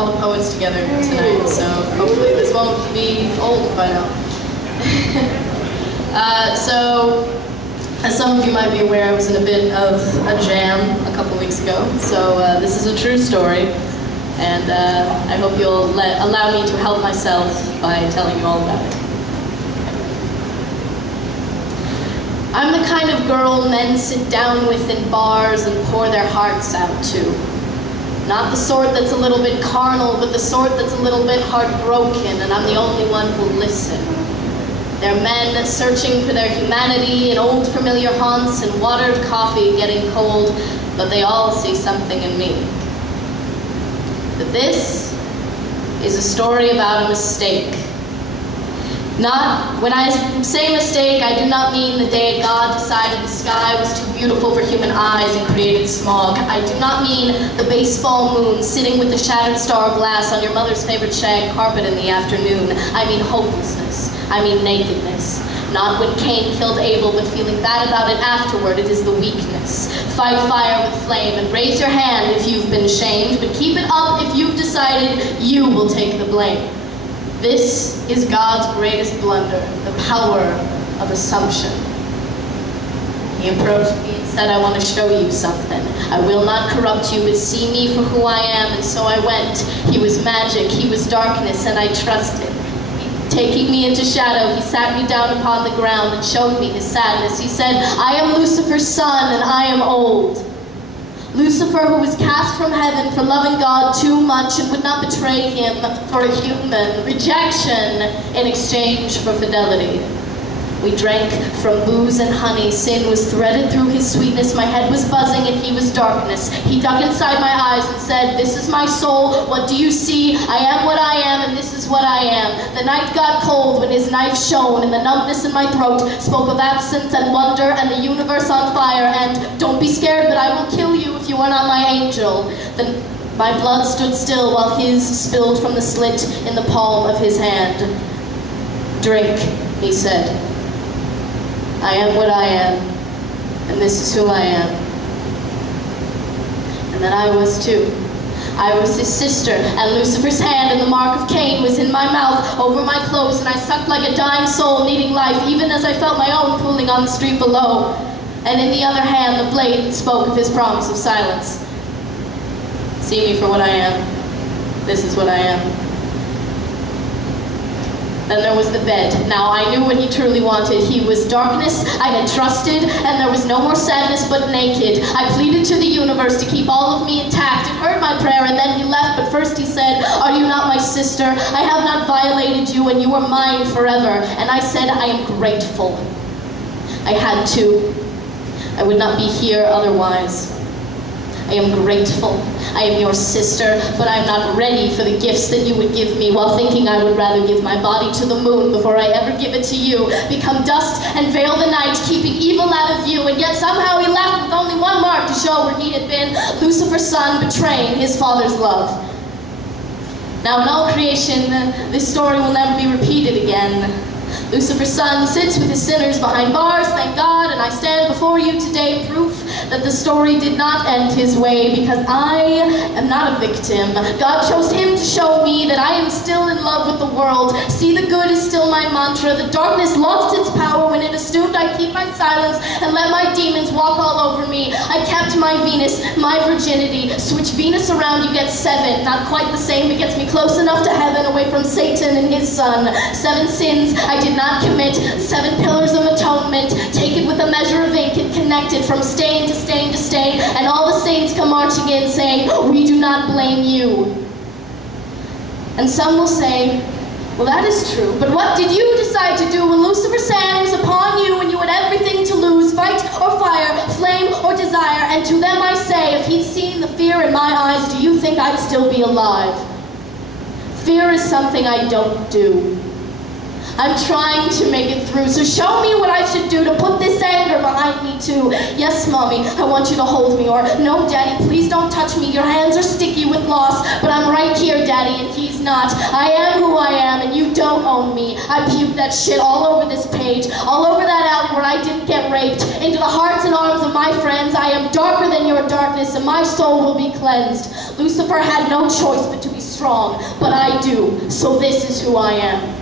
all the poets together tonight, so hopefully this won't be old by now. So, as some of you might be aware, I was in a bit of a jam a couple weeks ago, so this is a true story, and I hope you'll allow me to help myself by telling you all about it. I'm the kind of girl men sit down with in bars and pour their hearts out to. Not the sort that's a little bit carnal, but the sort that's a little bit heartbroken, and I'm the only one who'll listen. They're men searching for their humanity in old familiar haunts and watered coffee getting cold, but they all see something in me. But this is a story about a mistake. When I say mistake, I do not mean the day God decided the sky was too beautiful for human eyes and created smog. I do not mean the baseball moon sitting with the shattered star glass on your mother's favorite shag carpet in the afternoon. I mean hopelessness. I mean nakedness. Not when Cain killed Abel, but feeling bad about it afterward. It is the weakness. Fight fire with flame and raise your hand if you've been shamed, but keep it up if you've decided you will take the blame. This is God's greatest blunder, the power of assumption. He approached me and said, I want to show you something. I will not corrupt you, but see me for who I am. And so I went. He was magic, he was darkness, and I trusted. Taking me into shadow, he sat me down upon the ground and showed me his sadness. He said, I am Lucifer's son, and I am old. Lucifer, who was cast from heaven for loving God too much and would not betray him for a human. Rejection in exchange for fidelity. We drank from booze and honey. Sin was threaded through his sweetness. My head was buzzing and he was darkness. He dug inside my eyes and said, this is my soul. What do you see? I am what I am, and this is what I am. The night got cold when his knife shone, and the numbness in my throat spoke of absence and wonder and the universe on fire. And don't be scared, but I will kill you if you are not my angel. Then my blood stood still while his spilled from the slit in the palm of his hand. Drink, he said. I am what I am, and this is who I am. And then I was too. I was his sister, and Lucifer's hand and the mark of Cain was in my mouth, over my clothes, and I sucked like a dying soul needing life, even as I felt my own pooling on the street below. And in the other hand, the blade that spoke of his promise of silence. See me for what I am. This is what I am. Then there was the bed. Now I knew what he truly wanted. He was darkness I had trusted, and there was no more sadness but naked. I pleaded to the universe to keep all of me intact. It heard my prayer, and then he left, but first he said, are you not my sister? I have not violated you, and you are mine forever. And I said, I am grateful. I had to. I would not be here otherwise. I am grateful. I am your sister, but I am not ready for the gifts that you would give me, while thinking I would rather give my body to the moon before I ever give it to you, become dust and veil the night, keeping evil out of view. And yet somehow he left with only one mark to show where he had been, Lucifer's son betraying his father's love. Now in all creation, this story will never be repeated again. Lucifer's son sits with his sinners behind bars, thank God, and I stand before you today, proof that the story did not end his way, because I am not a victim. God chose him to show me that I am still in love with the world. See the good is still my mantra. The darkness lost its power when it assumed I keep my silence and let my demons walk all over me. I kept my Venus, my virginity. Switch Venus around, you get 7. Not quite the same, but gets me close enough to heaven, away from Satan and his son. 7 sins I did not commit, 7 pillars of atonement. Take it with a measure of ink and connect it from stain to stain to stain, and all the saints come marching in saying, we do not blame you. And some will say, well, that is true, but what did you decide to do when Lucifer's hand was upon you and you had everything to lose, fight or fire, flame or desire? And to them I say, if he'd seen the fear in my eyes, do you think I'd still be alive? Fear is something I don't do. I'm trying to make it through, so show me what I should do to put this anger behind me too. Yes, Mommy, I want you to hold me, or no, Daddy, please don't touch me. Your hands are sticky with loss, but I'm right here, Daddy, and he's not. I am who I am, and you don't own me. I puked that shit all over this page, all over that alley where I didn't get raped, into the hearts and arms of my friends. I am darker than your darkness, and my soul will be cleansed. Lucifer had no choice but to be strong, but I do, so this is who I am.